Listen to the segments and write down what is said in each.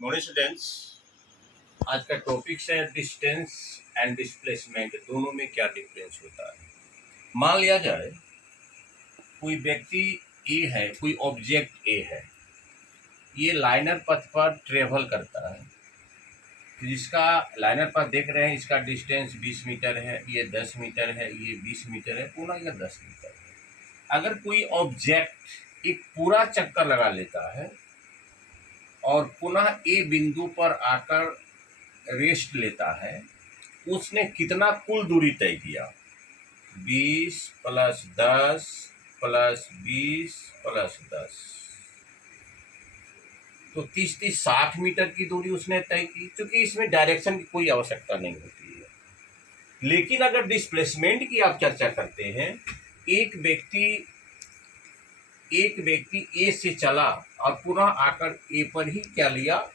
Morning students. आज का topic है डिस्टेंस एंड डिस्प्लेसमेंट, दोनों में क्या डिफरेंस होता है। मान लिया जाए कोई व्यक्ति ए है, कोई ऑब्जेक्ट ए है, ये लाइनर पथ पर ट्रेवल करता है। जिसका लाइनर पथ देख रहे हैं, इसका डिस्टेंस 20 मीटर है, ये 10 मीटर है, ये 20 मीटर है, पुनः ये 10 मीटर है। अगर कोई ऑब्जेक्ट एक पूरा चक्कर लगा लेता है और पुनः ए बिंदु पर आकर रेस्ट लेता है, उसने कितना कुल दूरी तय किया? 20 प्लस 10 प्लस 20 प्लस 10, तो 30 60 मीटर की दूरी उसने तय की। क्योंकि इसमें डायरेक्शन की कोई आवश्यकता नहीं होती है। लेकिन अगर डिस्प्लेसमेंट की आप चर्चा करते हैं, एक व्यक्ति ए से चला और पुनः आकर ए पर ही क्या लिया?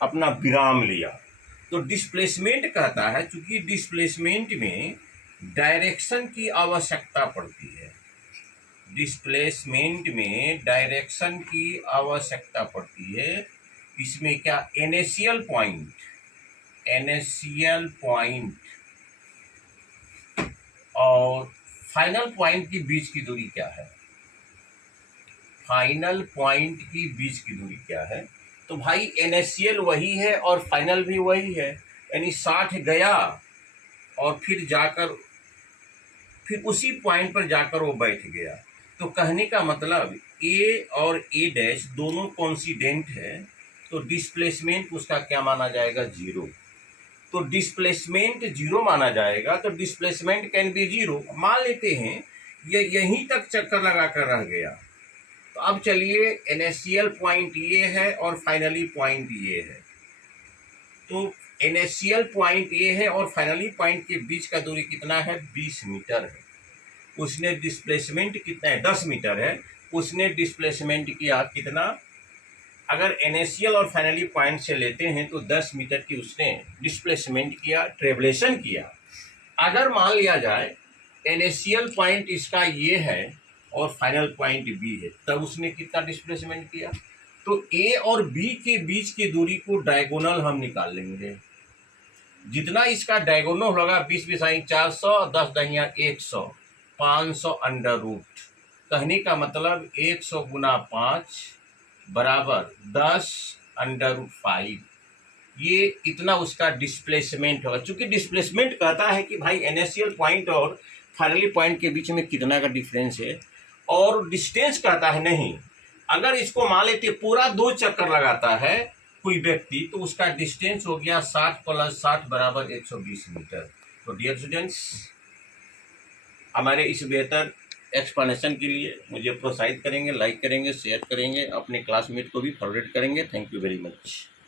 अपना विराम लिया। तो डिस्प्लेसमेंट कहता है, चूंकि डिस्प्लेसमेंट में डायरेक्शन की आवश्यकता पड़ती है, डिस्प्लेसमेंट में डायरेक्शन की आवश्यकता पड़ती है। इसमें क्या इनिशियल पॉइंट और फाइनल पॉइंट के बीच की दूरी क्या है? फाइनल पॉइंट की बीच की दूरी क्या है? तो भाई इनिशियल वही है और फाइनल भी वही है, यानी 60 गया और फिर उसी पॉइंट पर जाकर वो बैठ गया। तो कहने का मतलब ए और ए डैश दोनों कोइंसिडेंट है, तो डिस्प्लेसमेंट उसका क्या माना जाएगा? जीरो। तो डिस्प्लेसमेंट जीरो माना जाएगा, तो डिस्प्लेसमेंट कैन बी जीरो। मान लेते हैं ये यहीं तक चक्कर लगा कर रह गया। तो अब चलिए, इनिशियल पॉइंट ये है और फाइनली पॉइंट ये है। तो इनिशियल पॉइंट ये है और फाइनली पॉइंट के बीच का दूरी कितना है? 20 मीटर है। उसने डिस्प्लेसमेंट कितना है? 10 मीटर है। उसने डिस्प्लेसमेंट किया कितना? अगर इनिशियल और फाइनली पॉइंट से लेते हैं तो 10 मीटर की उसने डिस्प्लेसमेंट किया, ट्रेवलेशन किया। अगर मान लिया जाए इनिशियल पॉइंट इसका ये है और फाइनल पॉइंट बी है, तब उसने कितना डिस्प्लेसमेंट किया? तो ए और बी के बीच की दूरी को डायगोनल हम निकाल लेंगे। जितना इसका डायगोनल होगा, 20 बिसाई 400, 10 दहिया 100, 500 अंडर रूट। कहने का मतलब 100 गुना 5 बराबर 10 अंडर रूट 5। ये इतना उसका डिस्प्लेसमेंट होगा। चूंकि डिस्प्लेसमेंट कहता है कि भाई इनिशियल पॉइंट और फाइनली पॉइंट के बीच में कितना का डिफरेंस है, और डिस्टेंस कहता है नहीं। अगर इसको मान लेते पूरा 2 चक्कर लगाता है कोई व्यक्ति, तो उसका डिस्टेंस हो गया 60 प्लस 60 बराबर 120 मीटर। तो डियर स्टूडेंट्स, हमारे इस बेहतर एक्सप्लेनेशन के लिए मुझे प्रोत्साहित करेंगे, लाइक करेंगे, शेयर करेंगे, अपने क्लासमेट को भी फॉरवर्ड करेंगे। Thank you very much.